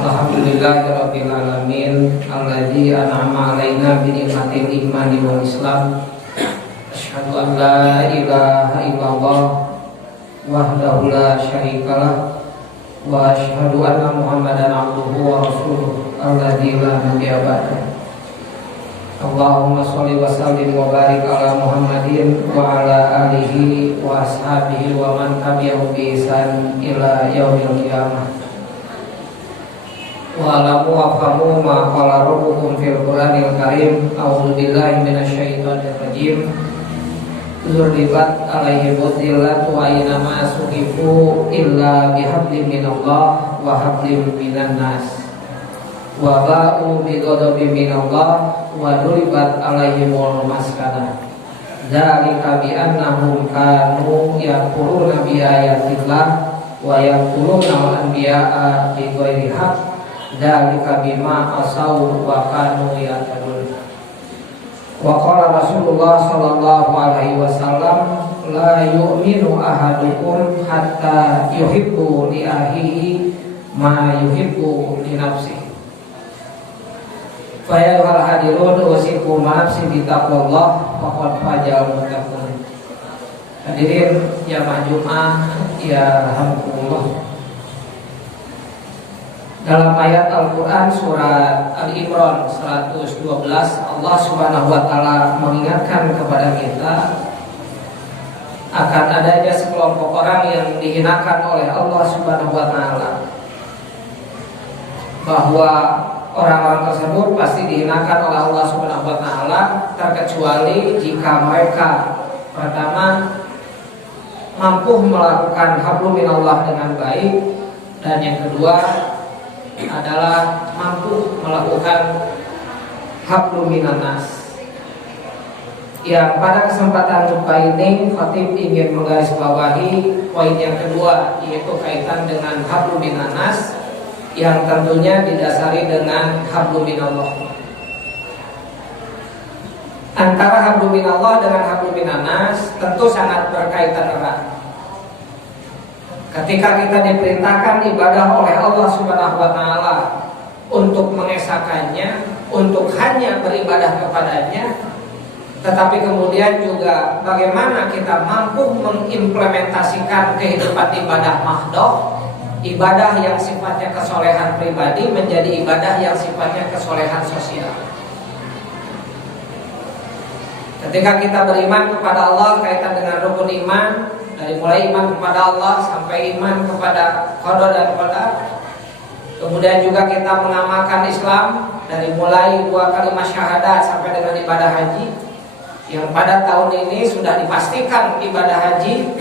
Alhamdulillahirabbil alamin alladzi an'ama 'alaina bi ni'matil imani wal islam. Asyhadu an la ilaha illallah wahdahu la syarikalah wa asyhadu anna Muhammadan 'abduhu wa rasuluh alladzi la nabiyya ba'dahu. Allahumma sholli wa sallim wa barik ala Muhammadin wa ala alihi wa ashabihi wa man tabi'ahu bi ihsan ila yaumil qiyamah. Wa alamu wa fahamu ma qala rabbukum fil Qur'anil Karim. A'udzu billahi minasyaitonir rajim. Zurribat alaihi budzillatu wa inna ma suqifu illa bihablin minallah wa hablin minan nas. Wa ba'u bi ghadabin minallah wa duribat alaihimul maskanah. Dzalika bi annahum kanu yaquluna bi ayatillah wa yaquluna al-anbiya'a bi ghairi haqq. Dzalika bima asaw wa kanu ya'tadun. Wa qala Rasulullah sallallahu alaihi wasallam la yu'minu ahadukum hatta yuhibbu li akhihi ma yuhibbu li nafsihi. Fa ya ayyuhal hadirun usikum nafsi bi taqwallah faqad fajal muttaqun. Hadirin jamaah Jumat ya rahmatullah. Dalam ayat Al-Quran surat Al-Imran 112, Allah subhanahu wa ta'ala mengingatkan kepada kita akan adanya sekelompok orang yang dihinakan oleh Allah subhanahu wa ta'ala, bahwa orang-orang tersebut pasti dihinakan oleh Allah subhanahu wa ta'ala, terkecuali jika mereka pertama mampu melakukan hablum minallah dengan baik, dan yang kedua adalah mampu melakukan hablum minan nas. Ya, pada kesempatan jumpa ini Khatib ingin menggarisbawahi poin yang kedua, yaitu kaitan dengan hablum minan nas, yang tentunya didasari dengan hablum minallah. Antara hablum minallah dengan hablum minan nas tentu sangat berkaitan erat. Ketika kita diperintahkan ibadah oleh Allah subhanahu wa ta'ala untuk mengesahkannya, untuk hanya beribadah kepadanya, tetapi kemudian juga bagaimana kita mampu mengimplementasikan kehidupan ibadah mahdoh, ibadah yang sifatnya kesolehan pribadi menjadi ibadah yang sifatnya kesolehan sosial. Ketika kita beriman kepada Allah kaitan dengan rukun iman, dari mulai iman kepada Allah sampai iman kepada qada dan qadar. Kemudian juga kita mengamalkan Islam dari mulai 2 kalimat syahadat sampai dengan ibadah haji, yang pada tahun ini sudah dipastikan ibadah haji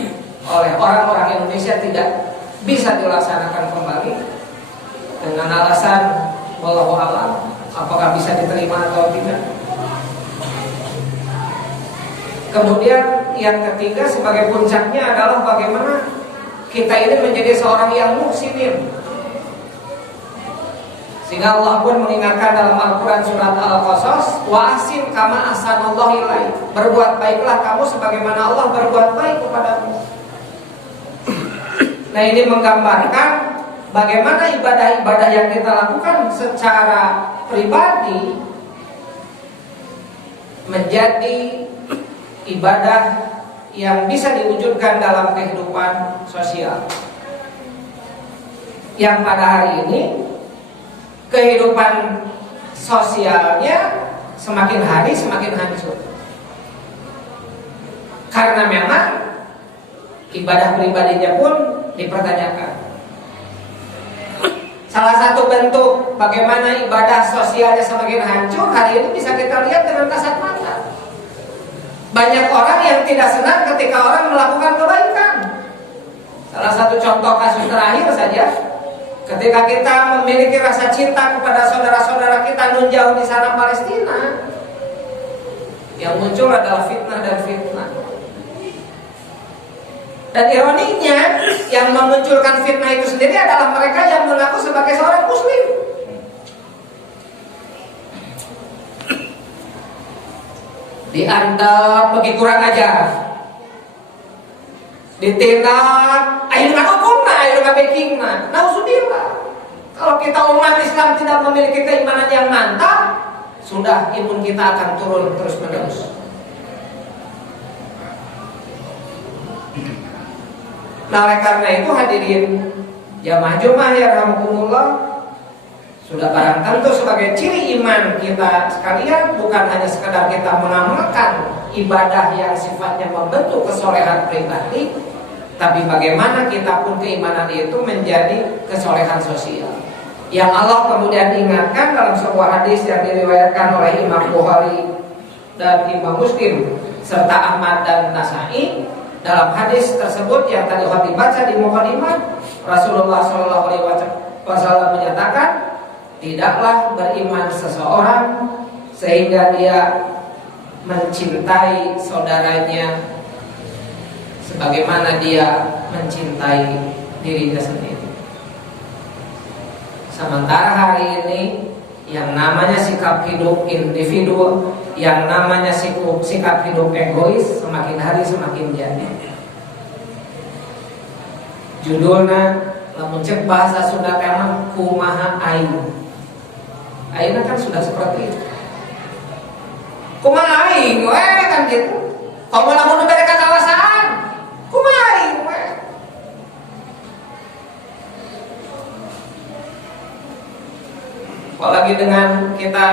oleh orang-orang Indonesia tidak bisa dilaksanakan kembali dengan alasan wallahu a'lam apakah bisa diterima atau tidak. Kemudian yang ketiga sebagai puncaknya adalah bagaimana kita ini menjadi seorang yang muhsinin. Sehingga Allah pun mengingatkan dalam Al-Quran surat Al-Qasas, wa ahsin kama ahsanallahu ilaik. Berbuat baiklah kamu sebagaimana Allah berbuat baik kepadamu. Nah, ini menggambarkan bagaimana ibadah-ibadah yang kita lakukan secara pribadi menjadi ibadah yang bisa diwujudkan dalam kehidupan sosial. Yang pada hari ini kehidupan sosialnya semakin hari semakin hancur. Karena memang ibadah pribadinya pun dipertanyakan. Salah satu bentuk bagaimana ibadah sosialnya semakin hancur hari ini bisa kita lihat dengan kasat mata. Banyak orang yang tidak senang ketika orang melakukan kebaikan. Salah satu contoh kasus terakhir saja, ketika kita memiliki rasa cinta kepada saudara-saudara kita nun jauh di sana Palestina, yang muncul adalah fitnah dan fitnah. Dan ironinya, yang memunculkan fitnah itu sendiri adalah mereka yang mengaku sebagai seorang muslim. Diantar pergi kurang ajar, ditindak, ayo nggak hukum, ayo nggak baking, nauzubillah. Kalau kita umat Islam tidak memiliki keimanan yang mantap, sudah imun kita akan turun terus menerus. Nah, oleh karena itu hadirin jamaah Jumat ya rahmatullah, sudah barang tentu sebagai ciri iman kita sekalian bukan hanya sekedar kita mengamalkan ibadah yang sifatnya membentuk kesolehan pribadi, tapi bagaimana kita pun keimanan itu menjadi kesolehan sosial. Yang Allah kemudian ingatkan dalam sebuah hadis yang diriwayatkan oleh Imam Bukhari dan Imam Muslim serta Ahmad dan Nasai. Dalam hadis tersebut yang tadi dibaca di mukadimah, Rasulullah SAW menyatakan, tidaklah beriman seseorang sehingga dia mencintai saudaranya sebagaimana dia mencintai dirinya sendiri. Sementara hari ini yang namanya sikap hidup individu, yang namanya sikap hidup egois semakin hari semakin jadi. Judulnya lamun cek bahasa Sunda memang kumaha aing. Aing kan sudah seperti itu. Kumaha aing we kan gitu. Kamu lamun berikan kawasan, kumaha aing we. Apalagi dengan kita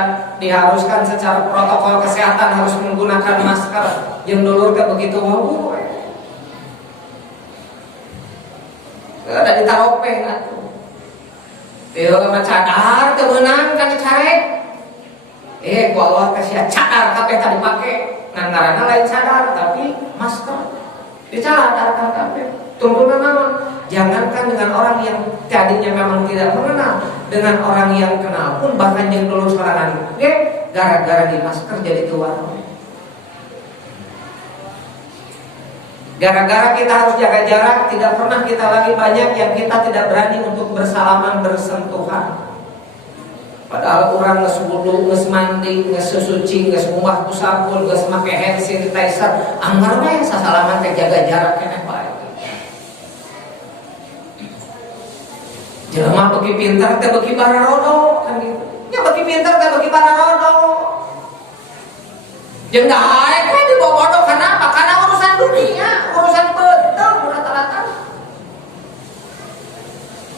diharuskan secara protokol kesehatan harus menggunakan masker yang dulu ke begitu mau ada ditaruh peng atuh dia mah cadar kemenang kan dicarek ku Allah kasih cadar kabeh tadi dipake ngangarana lain cadar tapi masker dicadar kabeh tuntunan naon. Jangankan dengan orang yang tadinya memang tidak mengenal, dengan orang yang kenal pun bahkan yang dulu sorangan gara-gara di masker jadi tua. Gara-gara kita harus jaga jarak, tidak pernah kita lagi banyak yang kita tidak berani untuk bersalaman bersentuhan. Padahal orang geus wudu, geus mandi, geus suci, geus ngubah ku sabun, geus make hand sanitizer, anggar mah sasalaman teh jaga jarak keneh bae. Jelema beki pintar teh beki bararodo kan gitu. Ya beki pintar teh beki bararodo. Jeung daek we dibobodo kenapa? Karena urusan dunia, urusan betul rata-rata.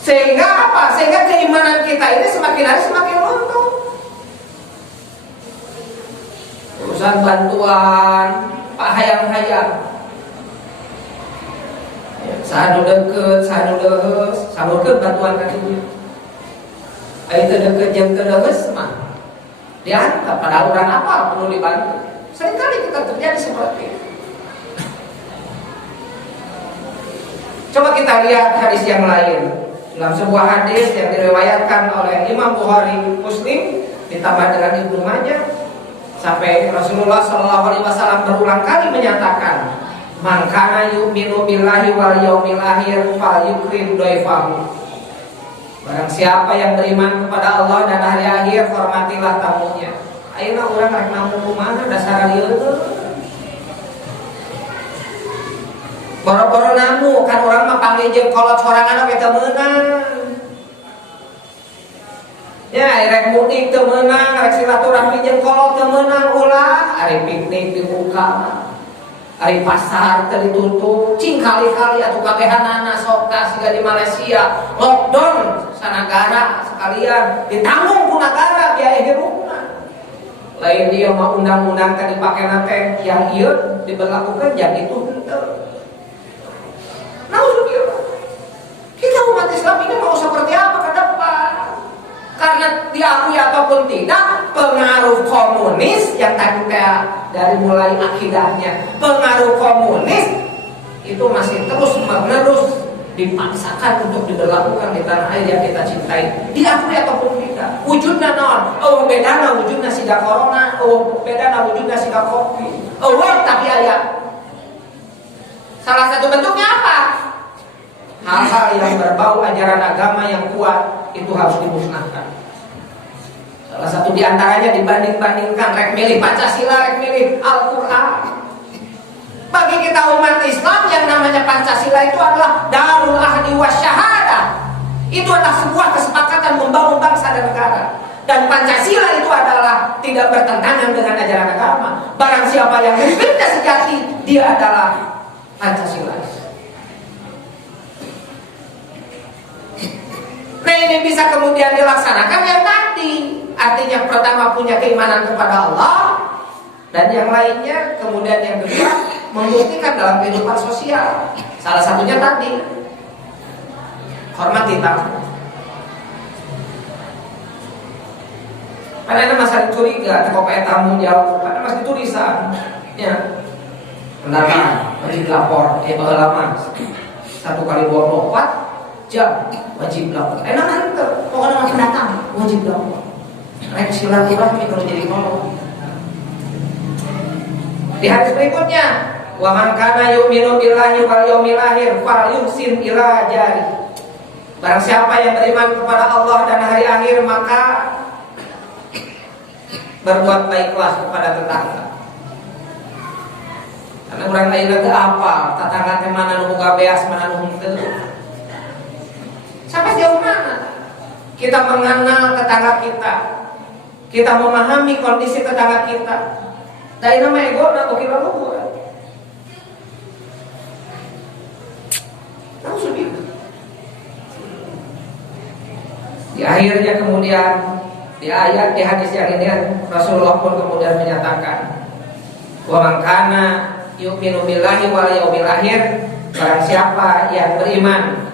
Sehingga apa? Sehingga keimanan kita ini semakin hari semakin runtuh. Urusan bantuan, pak hayang-hayang. Sanu deket, sanu dehes, salurkeun bantuan ka dieu. Aya teu deket jeung teu dehes mah dianggap pada orang apa perlu dibantu. Seringkali kita terjadi seperti itu. Coba kita lihat hadis yang lain. Dalam sebuah hadis yang diriwayatkan oleh Imam Bukhari Muslim ditambah dengan Ibnu Majah, sampai Rasulullah SAW berulang kali menyatakan, man kana yu'minu billahi wal yaumil akhir falyukrim dhaifahu. Barang siapa yang beriman kepada Allah dan hari akhir, hormatilah tamunya. Ayeuna urang rek namu kumaha dasar ieu. Boro-boro namu kan urang mah panggil jeung kolot sorangan we teu meunang. Ya, rek mudik teu meunang, rek silaturahmi jeung kolot teu meunang ulah, ari piknik dibuka. Ari pasar tadi ditutup, cing kali-kali atuh kabehanana sok ka siga di Malaysia lockdown sanagara sekalian ditanggung ku nagara biaya hirupna. Lain dia mah undang-undang tadi dipakena teh yang ieu diberlakukan yang itu henteu. Nauzubillah. Kita umat Islam ini mau seperti apa ke depan? Karena diakui ataupun tidak, pengaruh komunis yang tadi dari mulai akidahnya, pengaruh komunis itu masih terus menerus dipaksakan untuk diberlakukan di tanah air yang kita cintai. Diakui ataupun tidak, wujudnya naon? Oh bedana wujudnya siga corona, oh bedana wujudnya siga kopi. Oh tapi aya. Salah satu bentuknya apa? Hal-hal yang berbau ajaran agama yang kuat itu harus dimusnahkan. Salah satu diantaranya dibanding-bandingkan, rek milih Pancasila, rek milih Al-Quran. Bagi kita umat Islam yang namanya Pancasila itu adalah darul ahdi wasyahadah, Itu adalah sebuah kesepakatan membangun bangsa dan negara. Dan Pancasila itu adalah tidak bertentangan dengan ajaran agama. Barang siapa yang berbeda sejati, dia adalah Pancasilais. Nah, ini bisa kemudian dilaksanakan yang tadi. Artinya pertama punya keimanan kepada Allah, dan yang lainnya kemudian yang kedua membuktikan dalam kehidupan sosial. Salah satunya tadi hormati tamu. Karena ada masalah curiga, kok kayak tamu jauh, karena masih tulisan, ya. Pendatang wajib lapor, lama 1 kali 24 jam wajib lapor. Nanti pokoknya masih pendatang wajib lapor. Rek silaturahmi kalau jadi ngomong. Di hadis berikutnya, wa man kana yu'minu billahi wal yaumil akhir falyuhsin ila jari. Barang siapa yang beriman kepada Allah dan hari akhir, maka berbuat baiklah kepada tetangga. Karena orang lain lagi apa? Tetangga teh mana nu boga beas, mana nu henteu. Sampai sejauh mana kita mengenal tetangga kita? Kita memahami kondisi tetangga kita. Dari nama ego atau kira luhur. Tahu sudah. Di akhirnya kemudian di ayat di hadis yang ini Rasulullah pun kemudian menyatakan, wa man kana yu'minu billahi wal yaumil akhir, barang siapa yang beriman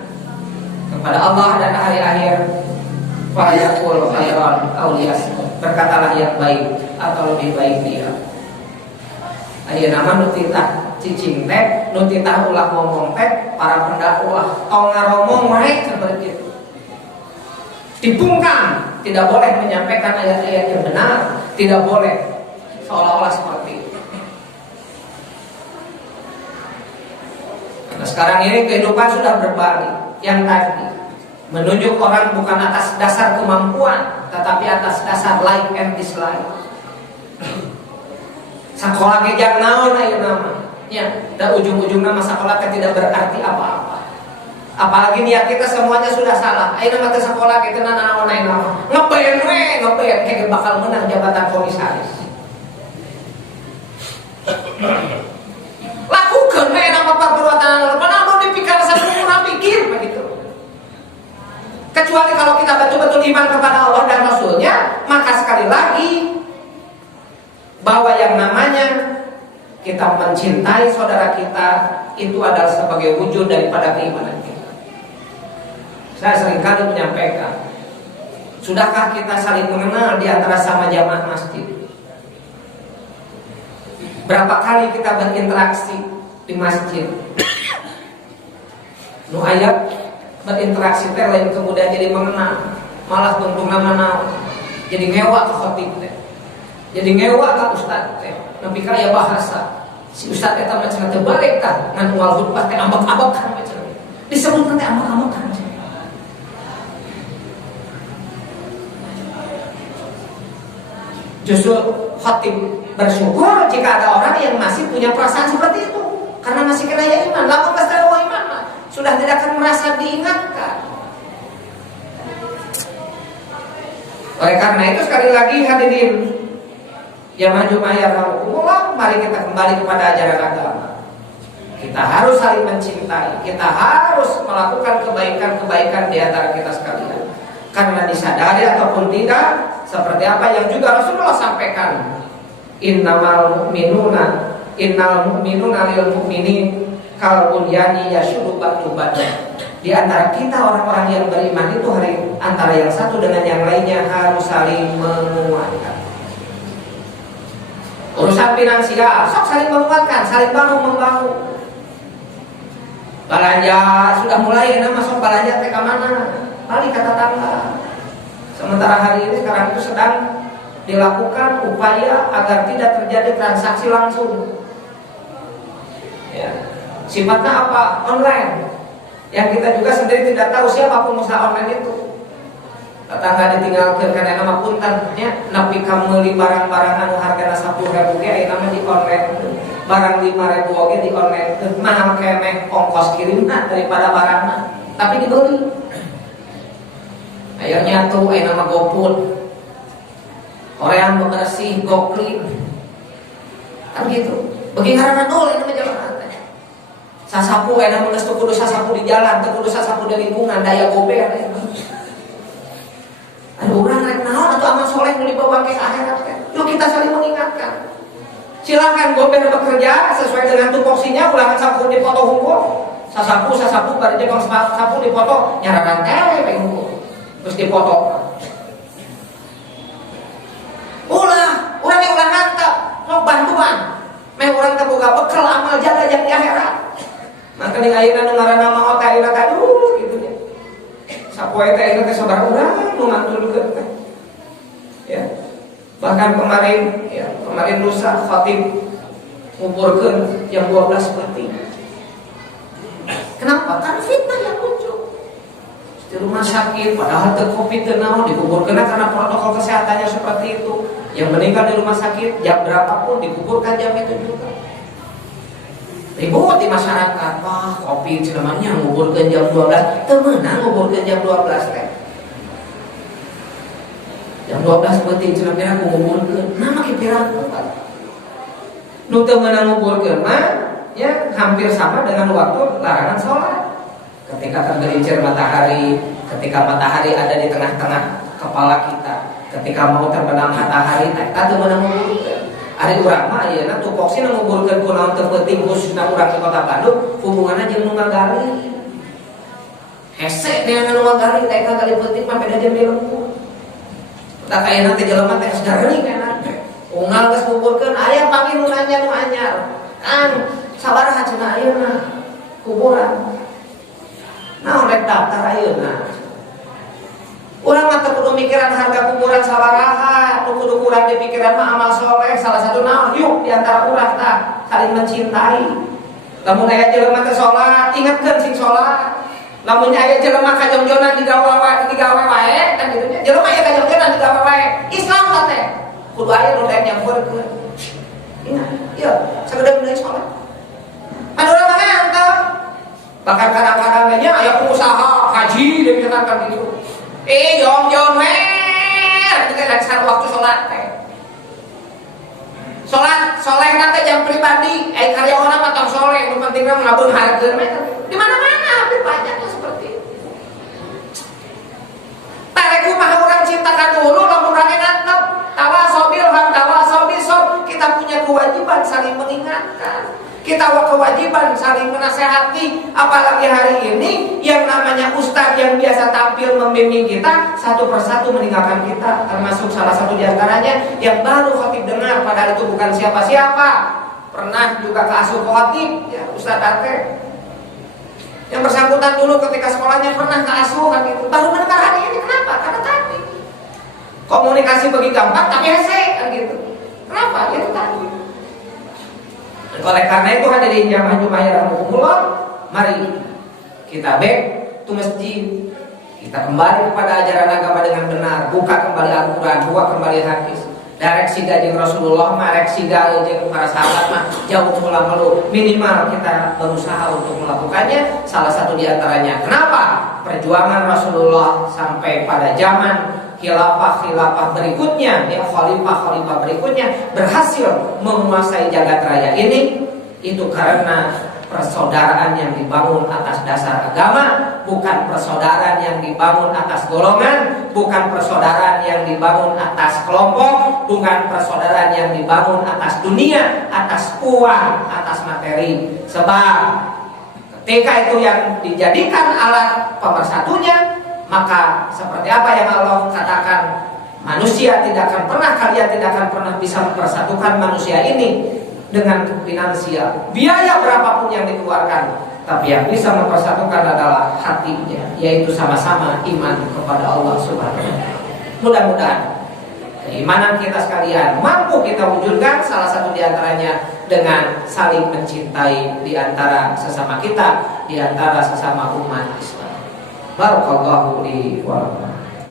kepada Allah dan hari akhir, falyaqul khairan aw liyasmut, berkatalah yang baik atau lebih baik dia. Ayeuna nama nutitah cicing teh, nutitah ulah ngomong teh, para pendakwah tong ngaromong wae seperti itu. Dibungkam, tidak boleh menyampaikan ayat-ayat yang benar, tidak boleh seolah-olah seperti itu. Nah, sekarang ini kehidupan sudah berbalik. Yang tadi menunjuk orang bukan atas dasar kemampuan, tetapi atas dasar like and dislike. Sekolah kejang naon ayeuna nama, ya, dan ujung-ujungnya masa sekolah tidak berarti apa-apa. Apalagi niat kita semuanya sudah salah. Ayeuna mah teh sekolah kita naon ayeuna ngebeen kayak bakal menang jabatan komisaris. Lakukan nama perbuatan padahal dipikir sebelum pikir begitu. Kecuali kalau kita betul-betul iman kepada Allah dan Rasulnya, maka sekali lagi bahwa yang namanya kita mencintai saudara kita itu adalah sebagai wujud daripada keimanan kita. Saya seringkali menyampaikan, sudahkah kita saling mengenal di antara sama jamaah masjid? Berapa kali kita berinteraksi di masjid? Nu ayat berinteraksi teh lain kemudian jadi mengenal, malah bentuk nama jadi ngewa ke khotib teh, jadi ngewa ke ustad teh, nabi kaya bahasa si ustad eta macam teh balik tah ngan wal khutbah teh ambak-ambakan macam disebut teh ambak-ambakan. Justru khotib bersyukur jika ada orang yang masih punya perasaan seperti itu, karena masih kena ya iman. Lamun bastawa iman sudah tidak akan merasa diingatkan. Oleh karena itu sekali lagi hadirin yang maju mayarahumullah, mari kita kembali kepada ajaran agama. Kita harus saling mencintai, kita harus melakukan kebaikan-kebaikan di antara kita sekalian. Karena disadari ataupun tidak, seperti apa yang juga Rasulullah sampaikan, innal mu'minuna lil mu'minin kal bunyani yashuddu ba'duban. Di antara kita orang-orang yang beriman itu antara yang satu dengan yang lainnya harus saling menguatkan. Urusan finansial, sok saling menguatkan, saling membangun. Belanja sudah mulai, masuk belanja teh ka mana? Balik ke tetangga. Sementara hari ini sekarang itu sedang dilakukan upaya agar tidak terjadi transaksi langsung. Ya. Sifatnya apa? Online. Yang kita juga sendiri tidak tahu siapa pengusaha online itu. Tetangga ditinggalkan karena nama punten, ya, napi kamu beli barang-barang anu hargana 10.000 ge nama di online. Barang 5.000 oge di online. Mahal keneh ongkos kirimna daripada barangna, tapi dibeli. Akhirnya tuh nama GoFood, orang bebersih, GoClean, kan gitu. Bagi ngaranna nol ini mah jalan teh. Sasapu enak geus teu kudu sasapu di jalan, teu kudu sasapu di lingkungan, daya gober. Anu urang rek naon atuh amal soleh nu dibawa ke akhirat teh. Yuk kita saling mengingatkan. Silakan gober bekerja sesuai dengan tupoksinya, ulangan sapu dipoto hukum. Sasapu bari jeung sapu dipoto nyararan teh we hukum. Terus dipoto. Urang yang ulah nanta, sok bantuan. Meh urang teh boga bekal amal jaga yang di akhirat. Maka ning ayeuna nu ngaranna maot teh ayeuna kaduh kitu nya. Sapoe teh ayeuna teh saudara urang nu ngantulkeun teh. Ya. Bahkan kemarin lusa khatib ngumpulkeun jam 12 penting. Kenapa? Kan fitnah yang muncul. Di rumah sakit padahal teu Covid teu naon dikuburkeun karena protokol kesehatannya seperti itu. Yang meninggal di rumah sakit jam berapapun dikuburkan jam itu juga. Ribut di masyarakat, wah Covid selamanya nguburkeun jam 12, teu meunang nguburkeun jam 12 teh. Jam 12 penting selamanya nguburkeun, nah make pirang kuat. Nu teu meunang nguburkeun mah ya hampir sama dengan waktu larangan sholat. Ketika tergelincir matahari, ketika matahari ada di tengah-tengah kepala kita, ketika mau terbenam matahari, eta teu meunang nguburkeun. Ari urang mah ayeuna tupoksi nu nguburkeun kunaon teu penting khususna urang di Kota Bandung, hubunganna jeung nu ngagali. Hese dengan nu ngagali teh kagali penting mah beda jeung di lembur. Tak ayeuna teh jelema teh geus geuning kana. Unggal geus nguburkeun aya panggih nu nanya nu anyar. Kang, sabaraha cenah ayeuna kuburan. Naon rek daftar ayeuna. Urang mah teu kudu mikiran harga kuburan sabaraha, nu kudu urang dipikiran mah amal soleh. Salah satu naon yuk di antara urang tah saling mencintai. Lamun aya jelema teh salat, ingatkeun sing salat. Lamun aya jelema kajongjonan digawe wae kan kitu nya. Jelema aya kajongjonan digawe wae. Islam teh kudu aya nu daek nyampeurkeun. Ingat, ieu sagede bener salat. Anu urang mah ngantong. Bahkan kadang-kadang nya aya pengusaha haji dia misalkan gitu. Jong we, kita laksanakan waktu sholat teh. Sholat soleh nanti jam pribadi, karyawan matang soleh, yang pentingnya menabung harga. Di mana-mana hampir banyaknya seperti itu. Tareku mah orang cintakan dulu, lalu orang ngantep. Tawasobil sob. Kita punya kewajiban saling mengingatkan. Kita kewajiban saling menasehati. Apalagi hari ini yang namanya ustadz yang biasa tampil membimbing kita satu persatu meninggalkan kita. Termasuk salah satu diantaranya yang baru khatib dengar, padahal itu bukan siapa-siapa. Pernah juga ke asuh khatib ya, Ustadz Arte. Yang bersangkutan dulu ketika sekolahnya pernah ke asuh kan gitu. Baru mendengar hari ini, kenapa? Karena tadi komunikasi bagi gampang tapi hese kan gitu. Kenapa? Itu tadi. Oleh karena itu hadirin jamaah Jumat rahimakumullah, mari kita back to masjid. Kita kembali kepada ajaran agama dengan benar, buka kembali Al-Qur'an, buka kembali hadis. Darek siga jeung Rasulullah mah rek siga jeung para sahabat mah jauh ulang melu. Minimal kita berusaha untuk melakukannya. Salah satu di antaranya. Kenapa? Perjuangan Rasulullah sampai pada zaman khilafah berikutnya, ya khalifah berikutnya berhasil menguasai jagat raya ini, itu karena persaudaraan yang dibangun atas dasar agama, bukan persaudaraan yang dibangun atas golongan, bukan persaudaraan yang dibangun atas kelompok, bukan persaudaraan yang dibangun atas dunia, atas uang, atas materi. Sebab ketika itu yang dijadikan alat pemersatunya, maka seperti apa yang Allah katakan, kalian tidak akan pernah bisa mempersatukan manusia ini dengan finansial, biaya berapapun yang dikeluarkan. Tapi yang bisa mempersatukan adalah hatinya, yaitu sama-sama iman kepada Allah Subhanahu wa Ta'ala. Mudah-mudahan keimanan kita sekalian mampu kita wujudkan, salah satu diantaranya dengan saling mencintai di antara sesama kita, di antara sesama umat Islam. Barakallahu li wa lakum.